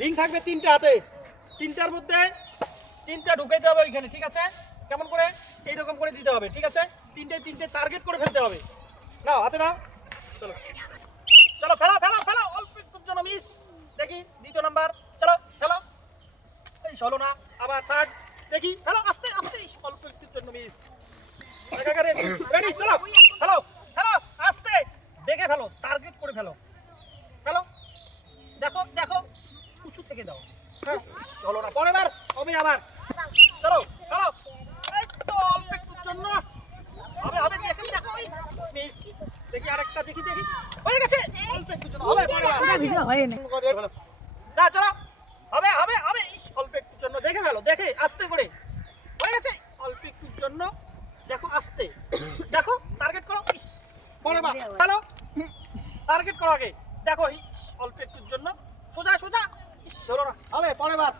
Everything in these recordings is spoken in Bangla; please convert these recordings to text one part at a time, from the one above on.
রিং থাকবে তিনটা হাতে। তিনটার মধ্যে তিনটা ঢুকাইতে হবে ওইখানে, ঠিক আছে? কেমন করে? এইরকম করে দিতে হবে, ঠিক আছে? তিনটে তিনটে টার্গেট করে ফেলতে হবে। নাও, হাতে নাও। চলো। চলো, ফেলো ফেলো ফেলো। অল্প একটুর জন্য মিস দেখি, দ্বিতীয় নাম্বার চলো, ফেলো। এই চলো না, আবার থার্ড দেখি, ফেলো, আস্তে আস্তে। অল্প একটুর জন্য মিস রেডি চলো। ফেলো ফেলো, আস্তে। দেখে ফেলো টার্গেট করে ফেলো। ফেলো। দেখো দেখো। থেকে দাও হ্যাঁ, চলো না। পরের বার হবে আবার। চলো চলো। অল্প একটুর জন্য। হবে হবে দেখি। দেখো মিস দেখি আরেকটা দেখি দেখি। হয়ে গেছে। অল্প একটুর জন্য। হবে পরের বার। পুরো ভিডিও না না চলো। হবে হবে হবে। অল্প একটুর জন্য। দেখে ফেলো দেখে আস্তে করে। হয়ে গেছে। অল্প একটুর জন্য। দেখো আস্তে। দেখো টার্গেট করো। ইস, পরে চলো। টার্গেট করো আগে। দেখো অল্প একটুর জন্য। চলো না। হবে পরে বার।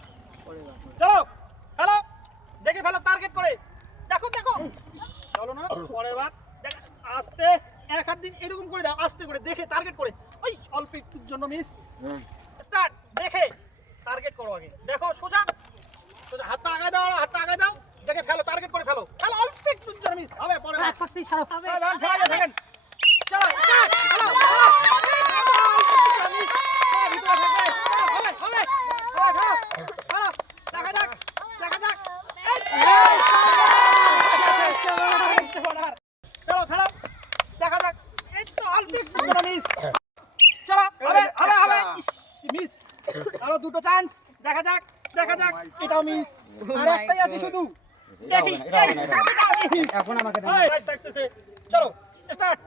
চলো ফেলো দেখে ফেলো টার্গেট করে। দেখো দেখো। চলো না পরের বার। দেখ আস্তে এক হাত দিন এরকম করে দাও আস্তে করে দেখে টার্গেট করে। ওই অল্প একটুর জন্য মিস স্টার্ট দেখে টার্গেট করো আগে। দেখো সোজা। সোজা হাতটা আগায় দাও হাতটা আগায় দাও। দেখে ফেলো টার্গেট করে ফেলো। ফেলো অল্প একটু জন্য মিস হবে পরে এক পাশ পিছ হবে ফেলা দেখেন চলো স্টার্ট ফেলো ফেলো ভিতরে থাকবে হবে হবে হবে ফেলো ফেলো দেখা যাক দেখা যাক চলো ফেলো দেখা যাক এই তো অল্প একটু জন্য মিস চলো হবে হবে হবে মিস আরও দুটো চান্স দেখা যাক দেখা যাক। এটাও মিস আর একটাই আছে শুধু। দেখি এখন আমাকে চলো স্টার্ট